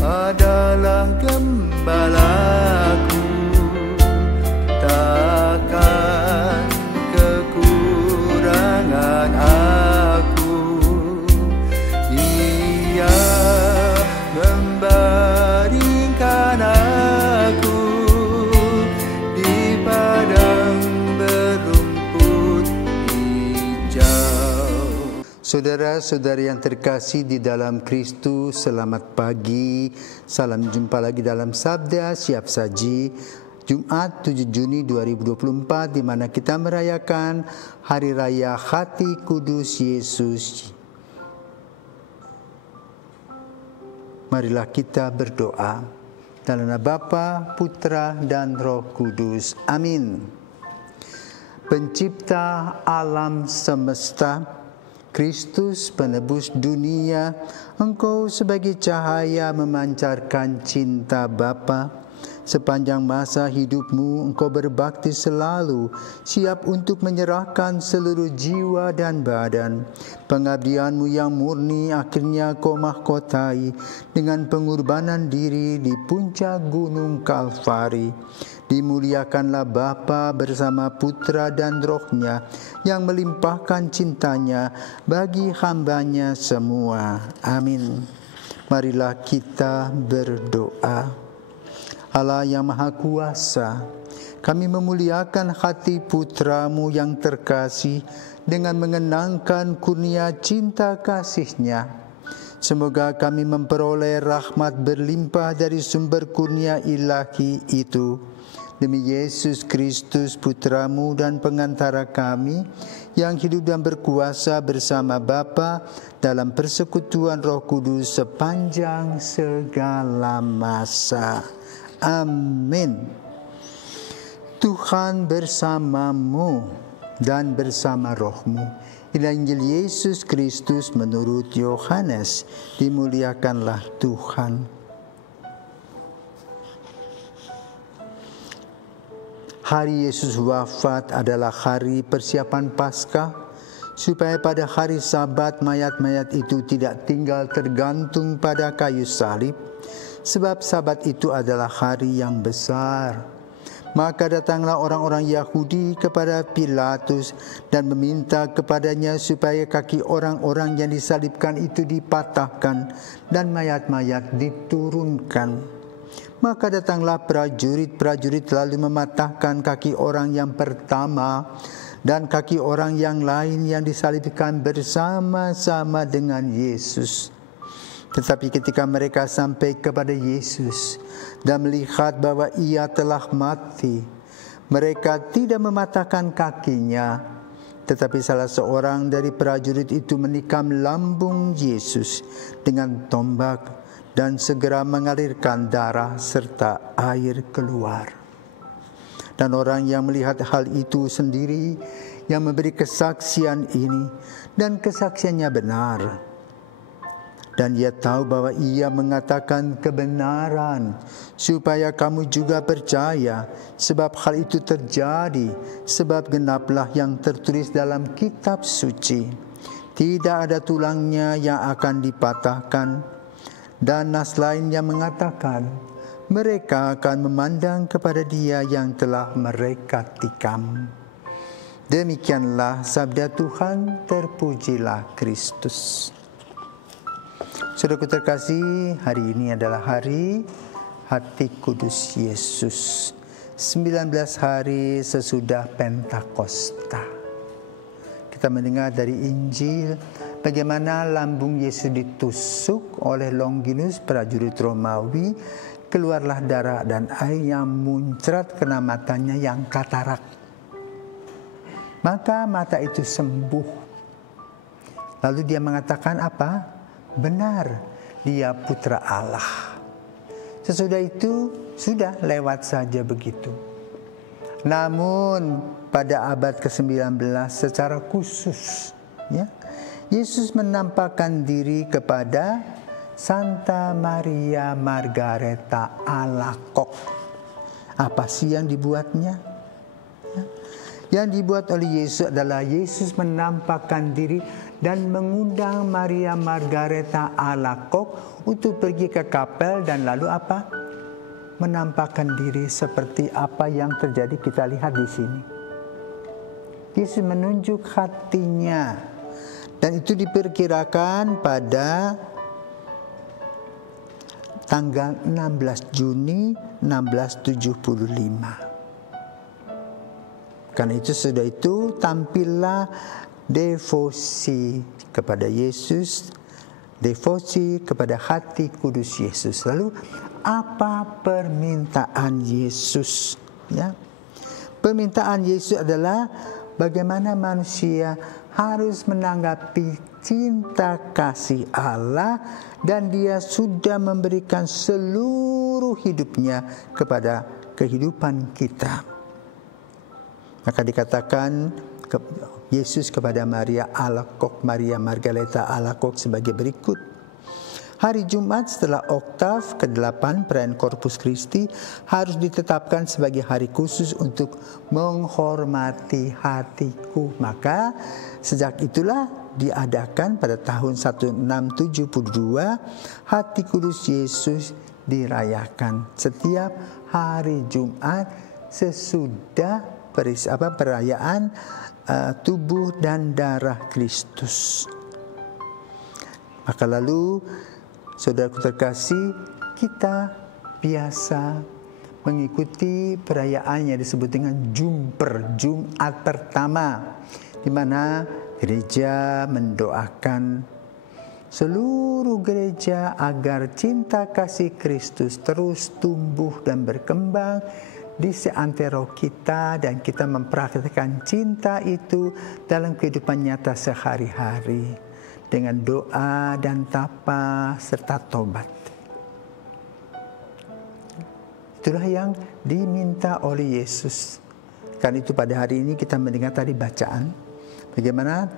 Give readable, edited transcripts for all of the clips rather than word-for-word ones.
adalah gembalaku, takkan kekurangan aku. Ia membaringkan aku di padang berumput hijau. Saudara-saudari yang terkasih di dalam Kristus, selamat pagi. Salam jumpa lagi dalam Sabda Siap Saji, Jumat 7 Juni 2024, di mana kita merayakan Hari Raya Hati Kudus Yesus. Marilah kita berdoa. Dalam nama Bapa, Putra, dan Roh Kudus. Amin. Pencipta alam semesta, Kristus penebus dunia, Engkau sebagai cahaya memancarkan cinta Bapa. Sepanjang masa hidupmu, Engkau berbakti selalu, siap untuk menyerahkan seluruh jiwa dan badan. Pengabdianmu yang murni akhirnya Kau mahkotai dengan pengorbanan diri di puncak gunung Kalvari. Dimuliakanlah Bapa bersama Putra dan Roh-Nya yang melimpahkan cintanya bagi hamba-Nya semua. Amin. Marilah kita berdoa. Allah yang Maha Kuasa, kami memuliakan hati Putra-Mu yang terkasih dengan mengenangkan kurnia cinta kasih-Nya. Semoga kami memperoleh rahmat berlimpah dari sumber kurnia ilahi itu. Demi Yesus Kristus, Putra-Mu dan pengantara kami, yang hidup dan berkuasa bersama Bapa dalam persekutuan Roh Kudus sepanjang segala masa. Amin. Tuhan bersamamu dan bersama rohmu. Inilah Injil Yesus Kristus menurut Yohanes. Dimuliakanlah Tuhan. Hari Yesus wafat adalah hari persiapan Paskah, supaya pada hari Sabat mayat-mayat itu tidak tinggal tergantung pada kayu salib, sebab Sabat itu adalah hari yang besar. Maka datanglah orang-orang Yahudi kepada Pilatus dan meminta kepadanya supaya kaki orang-orang yang disalibkan itu dipatahkan dan mayat-mayat diturunkan. Maka datanglah prajurit-prajurit lalu mematahkan kaki orang yang pertama dan kaki orang yang lain yang disalibkan bersama-sama dengan Yesus. Tetapi ketika mereka sampai kepada Yesus dan melihat bahwa Ia telah mati, mereka tidak mematahkan kakinya. Tetapi salah seorang dari prajurit itu menikam lambung Yesus dengan tombak dan segera mengalirkan darah serta air keluar. Dan orang yang melihat hal itu sendiri yang memberi kesaksian ini, dan kesaksiannya benar. Dan ia tahu bahwa ia mengatakan kebenaran, supaya kamu juga percaya, sebab hal itu terjadi, sebab genaplah yang tertulis dalam kitab suci. Tidak ada tulangnya yang akan dipatahkan. Dan nas lain yang mengatakan, mereka akan memandang kepada Dia yang telah mereka tikam. Demikianlah sabda Tuhan, terpujilah Kristus. Saudaraku terkasih, hari ini adalah hari Hati Kudus Yesus. 19 hari sesudah Pentakosta. Kita mendengar dari Injil bagaimana lambung Yesus ditusuk oleh Longinus, prajurit Romawi. Keluarlah darah dan air yang muncrat kena matanya yang katarak. Maka mata itu sembuh. Lalu dia mengatakan apa? Benar, Dia Putra Allah. Sesudah itu sudah lewat saja begitu. Namun pada abad ke-19 secara khusus, Yesus menampakkan diri kepada Santa Maria Margareta Alacoque. Apa sih yang dibuatnya? Yang dibuat oleh Yesus adalah Yesus menampakkan diri dan mengundang Maria Margareta Alacoque untuk pergi ke kapel dan lalu apa? Menampakkan diri seperti apa yang terjadi kita lihat di sini. Yesus menunjuk hatinya dan itu diperkirakan pada tanggal 16 Juni 1675. Karena itu sudah itu tampillah devosi kepada Yesus, devosi kepada hati kudus Yesus. Lalu apa permintaan Yesus? Ya, permintaan Yesus adalah bagaimana manusia harus menanggapi cinta kasih Allah dan Dia sudah memberikan seluruh hidupnya kepada kehidupan kita. Maka dikatakan Yesus kepada Maria Alacoque, Maria Margareta Alacoque sebagai berikut. Hari Jumat setelah oktav ke-8 perayaan Corpus Christi harus ditetapkan sebagai hari khusus untuk menghormati hatiku. Maka sejak itulah diadakan pada tahun 1672 Hati Kudus Yesus dirayakan setiap hari Jumat sesudah perayaan tubuh dan darah Kristus. Maka lalu saudaraku terkasih, kita biasa mengikuti perayaan yang disebut dengan Jumper, Jumat pertama, di mana gereja mendoakan seluruh gereja agar cinta kasih Kristus terus tumbuh dan berkembang di seantero kita dan kita mempraktikkan cinta itu dalam kehidupan nyata sehari-hari dengan doa dan tapa serta tobat. Itulah yang diminta oleh Yesus. Karena itu pada hari ini kita mendengar tadi bacaan bagaimana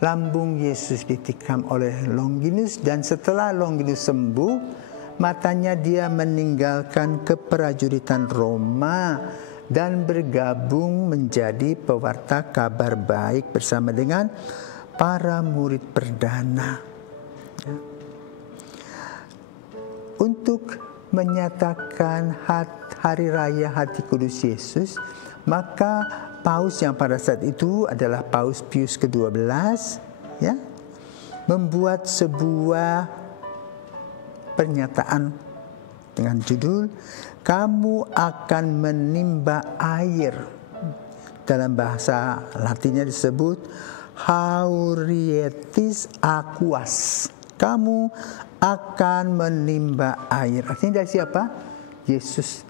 lambung Yesus ditikam oleh Longinus dan setelah Longinus sembuh, matanya dia meninggalkan keprajuritan Roma dan bergabung menjadi pewarta kabar baik bersama dengan para murid perdana. Untuk menyatakan hari raya Hati Kudus Yesus, maka Paus yang pada saat itu adalah Paus Pius ke-12 ya, membuat sebuah pernyataan dengan judul "Kamu akan menimba air". Dalam bahasa Latinnya disebut haurietis aquas. Kamu akan menimba air. Artinya dari siapa? Yesus.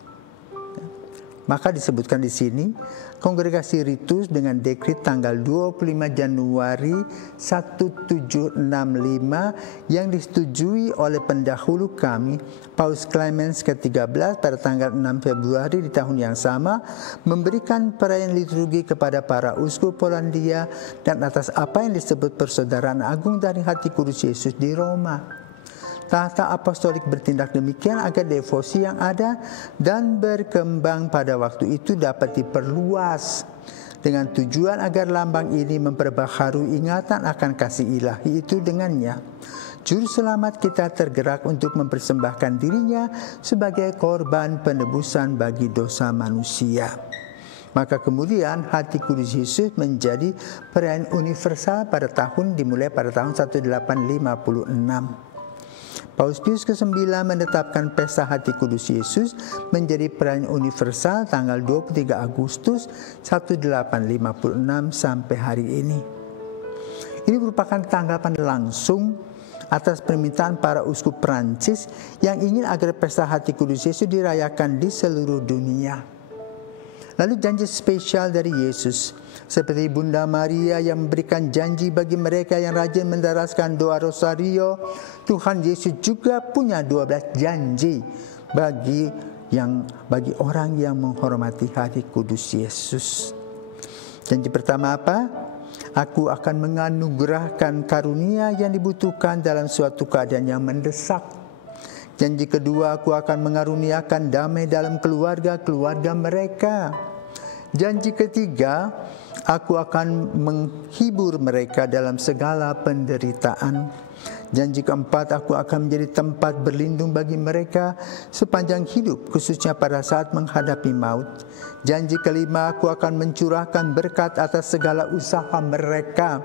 Maka disebutkan di sini Kongregasi Ritus dengan dekrit tanggal 25 Januari 1765 yang disetujui oleh pendahulu kami Paus Clemens ke-13 pada tanggal 6 Februari di tahun yang sama memberikan perayaan liturgi kepada para uskup Polandia dan atas apa yang disebut Persaudaraan Agung dari Hati Kudus Yesus di Roma. Tahta apostolik bertindak demikian agar devosi yang ada dan berkembang pada waktu itu dapat diperluas dengan tujuan agar lambang ini memperbaharui ingatan akan kasih ilahi itu dengannya. Juru selamat kita tergerak untuk mempersembahkan dirinya sebagai korban penebusan bagi dosa manusia. Maka kemudian Hati Kudus Yesus menjadi perayaan universal pada tahun dimulai pada tahun 1856. Paus Pius ke-9 menetapkan pesta Hati Kudus Yesus menjadi perayaan universal tanggal 23 Agustus 1856 sampai hari ini. Ini merupakan tanggapan langsung atas permintaan para uskup Prancis yang ingin agar pesta Hati Kudus Yesus dirayakan di seluruh dunia. Lalu janji spesial dari Yesus, seperti Bunda Maria yang memberikan janji bagi mereka yang rajin mendaraskan doa rosario, Tuhan Yesus juga punya 12 janji bagi orang yang menghormati Hati Kudus Yesus. Janji pertama apa? Aku akan menganugerahkan karunia yang dibutuhkan dalam suatu keadaan yang mendesak. Janji kedua, aku akan mengaruniakan damai dalam keluarga-keluarga mereka. Janji ketiga, Aku akan menghibur mereka dalam segala penderitaan. Janji keempat, aku akan menjadi tempat berlindung bagi mereka sepanjang hidup, khususnya pada saat menghadapi maut. Janji kelima, aku akan mencurahkan berkat atas segala usaha mereka.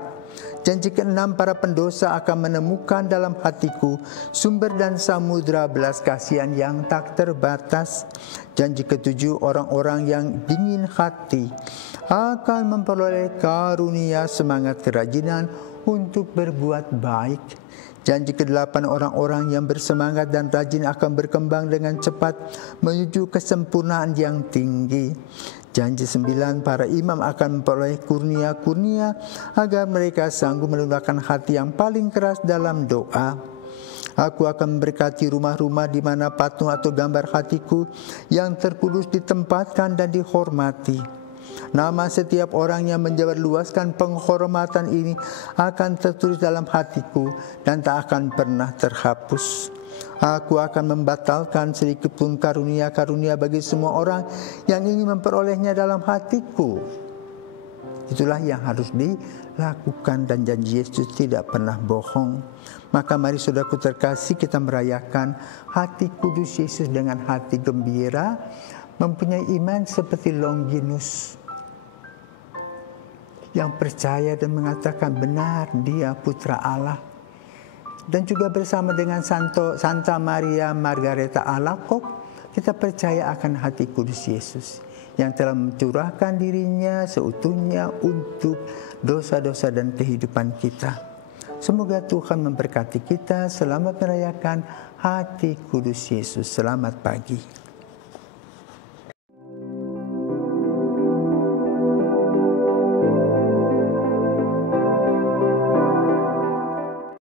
Janji keenam, para pendosa akan menemukan dalam hatiku sumber dan samudera belas kasihan yang tak terbatas. Janji ketujuh, orang-orang yang dingin hati akan memperoleh karunia semangat kerajinan untuk berbuat baik. Janji ke-8, orang-orang yang bersemangat dan rajin akan berkembang dengan cepat menuju kesempurnaan yang tinggi. Janji 9, para imam akan memperoleh kurnia-kurnia agar mereka sanggup melunakkan hati yang paling keras dalam doa. Aku akan memberkati rumah-rumah di mana patung atau gambar hatiku yang terkudus ditempatkan dan dihormati. Nama setiap orang yang menjebarluaskan penghormatan ini akan tertulis dalam hatiku dan tak akan pernah terhapus. Aku akan membatalkan sedikit pun karunia-karunia bagi semua orang yang ingin memperolehnya dalam hatiku. Itulah yang harus dilakukan, dan janji Yesus tidak pernah bohong. Maka mari saudaraku terkasih, kita merayakan hati kudus Yesus dengan hati gembira, mempunyai iman seperti Longinus yang percaya dan mengatakan benar dia putra Allah. Dan juga bersama dengan Santa Maria Margareta Alacoque, kita percaya akan hati kudus Yesus yang telah mencurahkan dirinya seutuhnya untuk dosa-dosa dan kehidupan kita. Semoga Tuhan memberkati kita. Selamat merayakan hati kudus Yesus. Selamat pagi.